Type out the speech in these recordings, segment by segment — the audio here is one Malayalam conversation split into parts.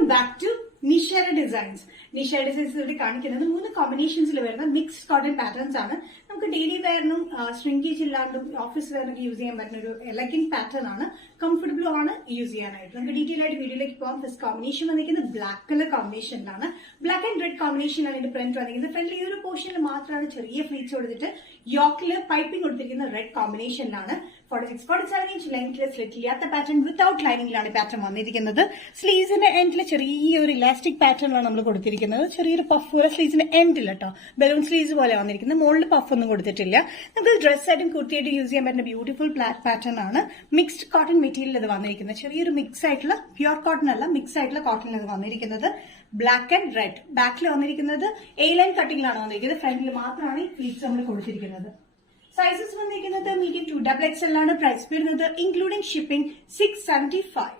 Welcome back to Nishera designs. Nishera designs ഇവിടെ കാണിക്കുന്നത് 3 കോമ്പിനേഷൻസിൽ വരുന്ന മിക്സ്ഡ് കോട്ടൺ പാറ്റേൺസ് ആണ്. നമുക്ക് ഡെയിലി വെയറിനും ശ്രിങ്കേജ് ഇല്ലാണ്ടും ഓഫീസ് വെയറിനൊക്കെ യൂസ് ചെയ്യാൻ പറ്റുന്ന ഒരു എലഗന്റ് പാറ്റേൺ ആണ്. കംഫർട്ടബിളും ആണ് യൂസ് ചെയ്യാനായിട്ട്. നമുക്ക് ഡീറ്റെയിൽ ആയിട്ട് വീഡിയോയിലേക്ക് പോകാം. ഫസ്റ്റ് കോമ്പിനേഷൻ വന്നിരിക്കുന്നത് ബ്ലാക്ക് കളർ കോമ്പിനേഷനിലാണ്. ബ്ലാക്ക് ആൻഡ് റെഡ് കോമ്പിനേഷനാണ് ഇതിന്റെ പ്രിന്റ് വന്നിരിക്കുന്നത്. ഫ്രണ്ടിൽ ഈ ഒരു പോർഷനിൽ മാത്രമാണ് ചെറിയ ഫ്ലീറ്റ്സ് കൊടുത്തിട്ട് യോക്കില് പൈപ്പിംഗ് കൊടുത്തിരിക്കുന്ന റെഡ് കോമ്പിനേഷനിലാണ്. 46-47 ഇഞ്ച് ലെങ്ത്തിൽ സ്ലിറ്റ് ചെയ്യാത്ത പാറ്റേൺ വിത്തൌട്ട് ലൈനിങ്ങിലാണ് പാറ്റേൺ വന്നിരിക്കുന്നത്. സ്ലീവ്സിന്റെ എൻഡിൽ ചെറിയൊരു ഇലാസ്റ്റിക് പാറ്റേണിലാണ് നമ്മൾ കൊടുത്തിരിക്കുന്നത്. ചെറിയൊരു പഫ് പോലെ സ്ലീവ്സിന്റെ എൻഡിൽ കേട്ടോ, ബലൂൺ സ്ലീവ്സ് പോലെ വന്നിരിക്കുന്നത്. മുകളിൽ പഫ് ഒന്നും കൊടുത്തിട്ടില്ല. നമുക്ക് ഡ്രസ് ആയിട്ടും കുർത്തിയായിട്ടും യൂസ് ചെയ്യാൻ പറ്റുന്ന ബ്യൂട്ടിഫുൾ പാറ്റേൺ ആണ്. മിക്സ്ഡ് കോട്ടൺ മെറ്റീരിയൽ ഇത് വന്നിരിക്കുന്നത്. ചെറിയൊരു മിക്സ് ആയിട്ടുള്ള പ്യുവർ കോട്ടൺ അല്ല, മിക്സ് ആയിട്ടുള്ള കോട്ടൺ ഇത് വന്നിരിക്കുന്നത്. ബ്ലാക്ക് ആൻഡ് റെഡ് ബാക്കിൽ വന്നിരിക്കുന്നത് എ ലൈൻ കട്ടിങ്ങിലാണ് വന്നിരിക്കുന്നത്. ഫ്രണ്ടിൽ മാത്രമാണ് ഈ ഫ്ലീറ്റ്സ് നമ്മൾ കൊടുത്തിരിക്കുന്നത്. സൈസസ് വന്നിരിക്കുന്നത് മീഡിയം ടു XXL ആണ്. പ്രൈസ് വരുന്നത് ഇൻക്ലൂഡിംഗ് ഷിപ്പിംഗ് 675.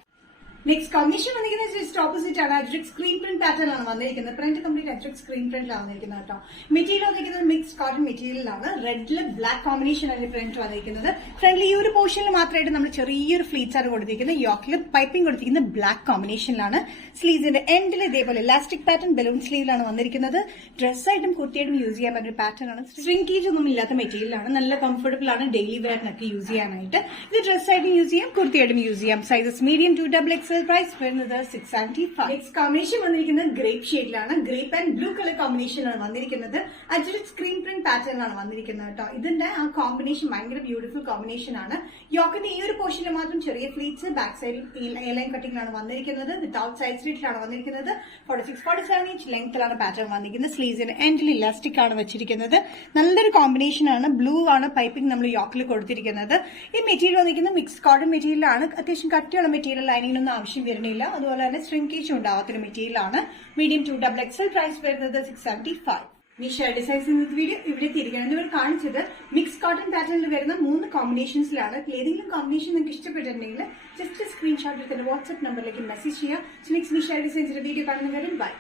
നെക്സ്റ്റ് കോമ്പിനേഷൻ വന്നിരിക്കുന്നത് ജസ്റ്റ് ഓപ്പോസിറ്റ് ആണ്. അജ്രിക് സ്ക്രീൻ പ്രിന്റ് പാറ്റേൺ ആണ് വന്നിരിക്കുന്നത്. പ്രിന്റ് കംപ്ലീറ്റ് അജ്രിക് സ്ക്രീൻ പ്രിന്റിലാണ് വന്നിരിക്കുന്നത് കേട്ടോ. മെറ്റീരിയൽ വന്നിരിക്കുന്നത് മിക്സ് കോട്ടൺ മെറ്റീരിയലാണ്. റെഡില് ബ്ലാക്ക് കോമ്പിനേഷൻ ആണ് പ്രിന്റ് വന്നിരിക്കുന്നത്. ഫ്രണ്ടിൽ ഈ ഒരു പോർഷനിൽ മാത്രമായിട്ട് നമ്മൾ ചെറിയൊരു ഫ്ലീറ്റ്സ് ആണ് കൊടുത്തിരിക്കുന്നത്. യോക്കിൽ പൈപ്പിംഗ് കൊടുത്തിരിക്കുന്നത് ബ്ലാക്ക് കോമ്പിനേഷനിലാണ്. സ്ലീവ്സിന്റെ എൻഡിൽ ഇതേപോലെ ഇലാസ്റ്റിക് പാറ്റേൺ ബലൂൺ സ്ലീവിലാണ് വന്നിരിക്കുന്നത്. ഡ്രസ്സായിട്ടും കുർത്തിയായിട്ടും യൂസ് ചെയ്യാൻ പറ്റുന്ന പാറ്റേൺ ആണ്. ശ്രിങ്കേജ് ഒന്നും ഇല്ലാത്ത മെറ്റീരിയലാണ്. നല്ല കംഫർട്ടബിൾ ആണ് ഡെയിലി വെയറിനൊക്കെ യൂസ് ചെയ്യാനായിട്ട്. ഇത് ഡ്രസ്സായിട്ടും യൂസ് ചെയ്യാം, കുർത്തിയായിട്ടും യൂസ് ചെയ്യാം. Sizes medium to XXL. Price വരുന്നത് 675. നെക്സ്റ്റ് കോമ്പിനേഷൻ വന്നിരിക്കുന്നത് ഗ്രേപ്പ് ഷെയ്ഡിലാണ്. ഗ്രേപ്പ് ആൻഡ് ബ്ലൂ കളർ കോമ്പിനേഷനാണ് വന്നിരിക്കുന്നത്. അജ്രിക് സ്ക്രീൻ പ്രിന്റ് പാറ്റേണിലാണ് വന്നിരിക്കുന്നത് കേട്ടോ. ഇതിന്റെ ആ കോമ്പിനേഷൻ ഭയങ്കര ബ്യൂട്ടിഫുൾ കോമ്പിനേഷൻ ആണ്. യോക്കിന്റെ ഈ ഒരു പോർഷനിൽ മാത്രം ചെറിയ ഫ്ലീറ്റ്സ്, ബാക്ക് സൈഡിൽ എ ലൈൻ കട്ടിങ്ങിലാണ് വന്നിരിക്കുന്നത്. വിത്തൌട്ട് സൈഡ് സ്ലിറ്റിലാണ് വന്നിരിക്കുന്നത്. 46-47 ഇഞ്ച് ലെങ്ത്തിലാണ് പാറ്റേൺ വന്നിരിക്കുന്നത്. സ്ലീവ്സിന് എൻഡിൽ ഇലാസ്റ്റിക് ആണ് വെച്ചിരിക്കുന്നത്. നല്ലൊരു കോമ്പിനേഷൻ ആണ്. ബ്ലൂ ആണ് പൈപ്പിംഗ് നമ്മൾ യോക്കിൽ കൊടുത്തിരിക്കുന്നത്. ഈ മെറ്റീരിയൽ വന്നിരിക്കുന്നത് മിക്സ് കോട്ടൺ മെറ്റീരിയൽ ആണ്. അത്യാവശ്യം കട്ടിയുള്ള മെറ്റീരിയൽ, ലൈനിങ്ങിനൊന്നും ആവശ്യം വരുന്നില്ല. അതുപോലെ തന്നെ ശ്രിങ്കേജ് ഉണ്ടാവാത്തൊരു മെറ്റീരിയൽ ആണ്. Medium to XXL. പ്രൈസ് വരുന്നത് 675. നിഷ ഡിസൈൻസ് ഇന്നത്തെ വീഡിയോ ഇവിടെ തിരികെ ഇവർ കാണിച്ചത് മിക്സ് കോട്ടൺ പാറ്റേണിൽ വരുന്ന 3 കോമ്പിനേഷൻസിലാണ്. ഏതെങ്കിലും കോമ്പിനേഷൻ നിങ്ങൾക്ക് ഇഷ്ടപ്പെട്ടിട്ടുണ്ടെങ്കിൽ ജസ്റ്റ് സ്ക്രീൻഷോട്ട് എടുത്തിട്ട് വാട്സ്ആപ്പ് നമ്പറിലേക്ക് മെസ്സേജ് ചെയ്യാം. നെക്സ്റ്റ് നിഷ ഡിസൈൻസിന്റെ വീഡിയോ കാണുന്നവരും ബൈ.